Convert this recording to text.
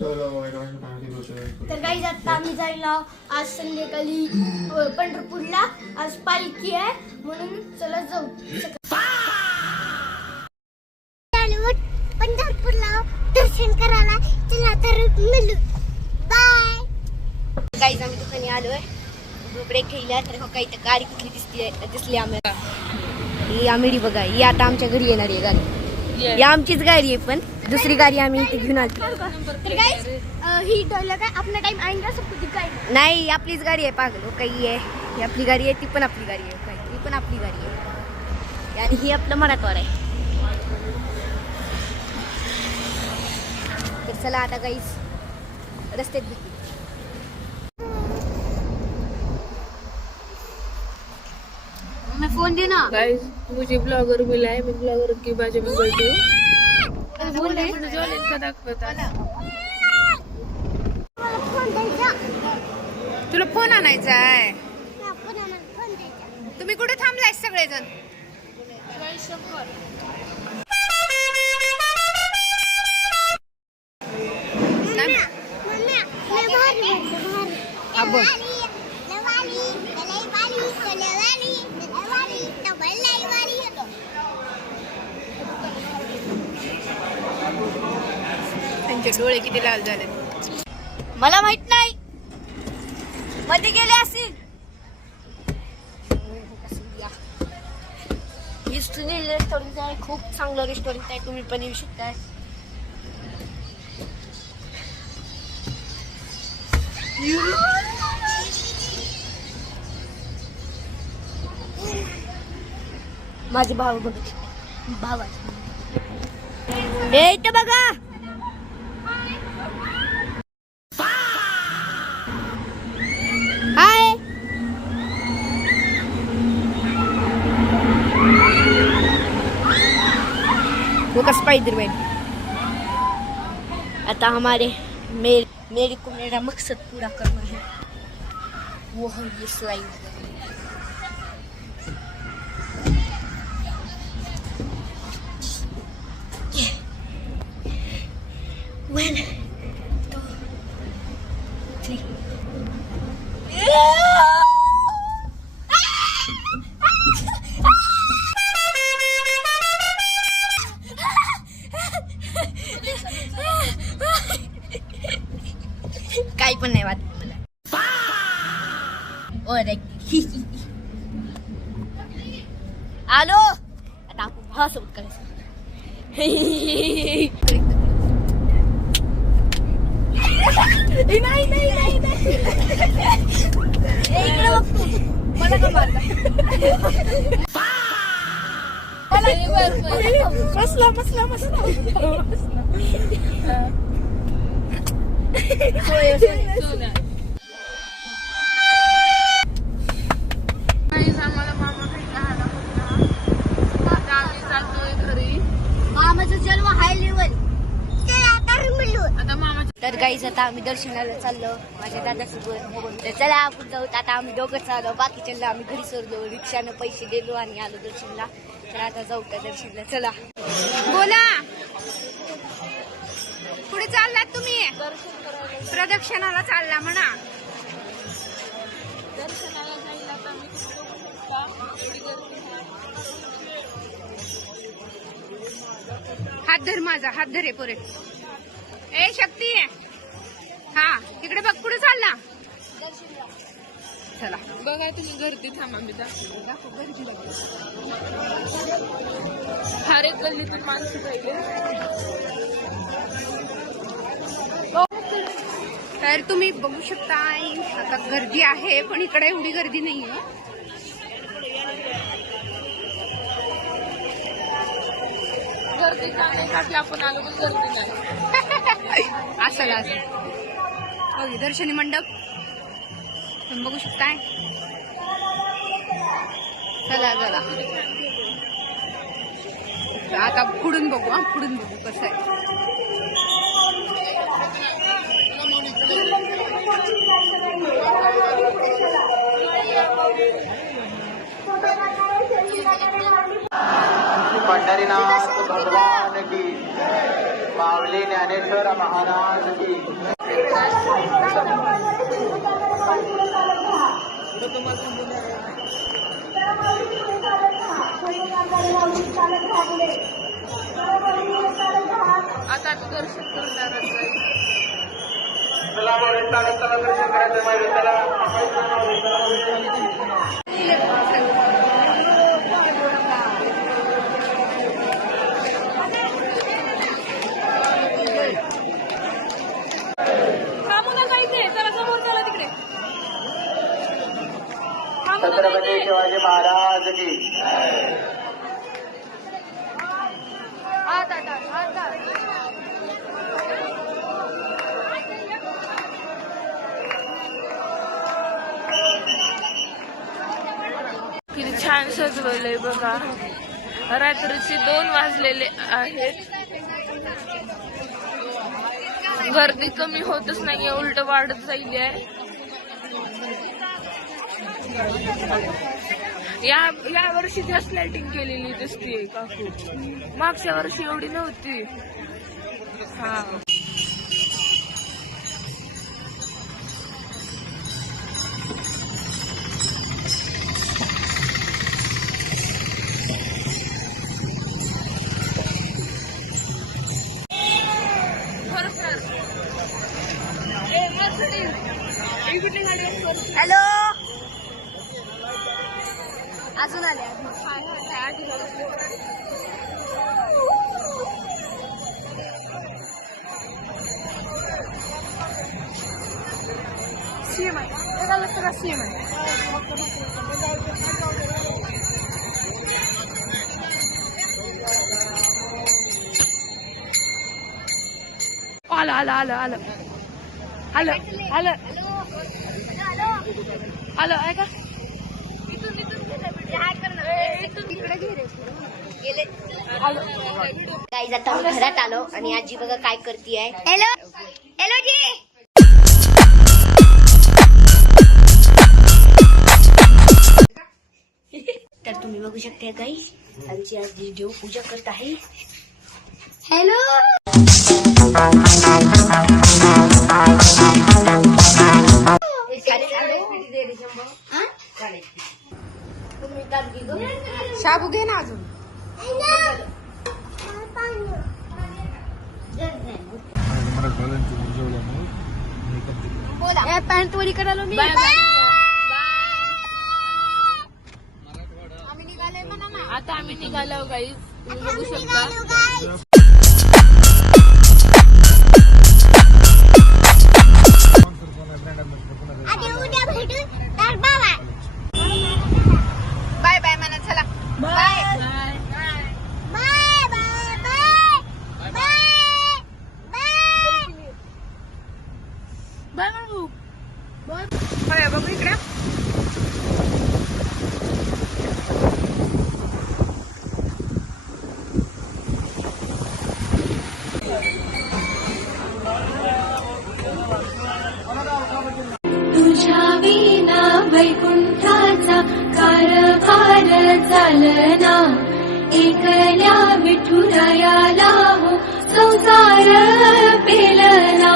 तर काही आता आम्ही जायला आज संध्याकाळी पंढरपूरला. आज पालखी आहे म्हणून चला जाऊ. पंढरपूरला दर्शन करायला चला तर मिळू. बाय. गाईज आम्ही दुकानी आलोय. ब्रेक घेतला तर काही तर गाडी कुठली दिसली आम्हाला. ही आमिडी बघा, ही आता आमच्या घरी येणार आहे गाडी. ही आमचीच गाडी आहे पण दुसरी गाडी आम्ही इथे घेऊन आलो. तर गाईज ही टोला काय आपला टाइम आएगा सब कुछ दिखाएगा. नाही आपलीच गाडी आहे पागल काही आहे. ही आपली गाडी आहे, ती पण आपली गाडी आहे, काय ती पण आपली गाडी आहे आणि ही आपलं मराठवाड आहे. तर चला आता गाईज रस्त्यात भेटू. मैं फोन देना गाइस, मुझे ब्लॉगर मिला है. मैं ब्लॉगर की बाजू में बैठी हूँ. तुला फोन आणायचा आहे. तुम्ही कुठे थांबलाय सगळेजण? त्यांचे डोळे किती लाल झाले मला माहित नाही. मध्ये गेले असतील. हे सुनील रेस्टॉरंट आहे, खूप चांगलं रेस्टॉरंट आहे. तुम्ही पण येऊ शकता. माझे भाऊ बघत भावा हे इथं बघा. हाय वो का स्पाइडरमैन. आता मेरे को मेरा मकसद पूरा करना है, वो है ये स्लाइड. One, 2, 3. काही पण नाही वाटत मला. आलो आता आपण भावासोबत करायचं. नाही नाही नाही नाही इकडे बघतो मला का मारला. मसला मसला मसला. आम्हाला मामा काही राहायला होता. आता आम्ही जातोय घरी. मामाचा जन्म हाय लेवल. आता मामा तर गाईज आता आम्ही दर्शनाला चाललो माझ्या दादासोबत. तर चला आपण जाऊ. आता आम्ही दोघं चाललो, बाकीच्यांना आम्ही घरी सोडलो, रिक्षानं पैसे दिलो आणि आलो दर्शनला. तर आता जाऊ त्या दर्शनला. चला बोला, कुठे चाललात तुम्ही? प्रदक्षिणाला चालला म्हणा. दर्शनाला जाईल. आता मी हात धर माझा, हात धर. पोरे ए शक्ती, हा तिकडे बघ. कुठे चालला? चला बघा तुम्ही गर्दी. थांबा मी दाखवतो. हर एक गल्लीतून माणसं पाहिजे. तर तुम्ही बघू शकता आता गर्दी आहे, पण इकडे एवढी गर्दी नाहीये. गर्दी काढण्यासाठी आपण आलो पण गर्दी नाही. असं असं दर्शनी मंडप तुम्ही बघू शकताय. चला चला आता पुढून बघू. पुढून बघू कसं आहे. पंढरीनाथ भगवान की माऊलीने ज्ञानेश्वर महाराज की आता दर्शन करणार छत्रपती शिवाजी महाराज की किती छान सजवलंय बघा. रात्रीचे 2 वाजलेले आहेत. गर्दी कमी होतच नाहीये, उलट वाढत जाईल आहे. या वर्षी जास्त लाइटिंग केलेली दिसते काकू. मागच्या वर्षी एवढी नव्हती. हा हॅलो अजून आले सेम आहे. त्याला सेम आहे. आलं आलं आलं आलं आलं आलं आलं आहे का. गाईज आता आम्ही घरात आलो आणि आजी बघा काय करतीये. हॅलो हॅलो जी तर तुम्ही बघू शकता गाईज आमची आजी देव पूजा करत आहे. हॅलो शाबू घे ना अजून. पॅन्ट वरी करालो मी. आता आम्ही निघालो गाईज. तुम्ही बघू शकता. बाय बाय म्हणा. चला बाय बाय बाबू. बाय बघू इकडे. तुझ्या विना वैकुंठाचा कारभार चालना. एकल्या विठुरायाला हो संसार पेलना.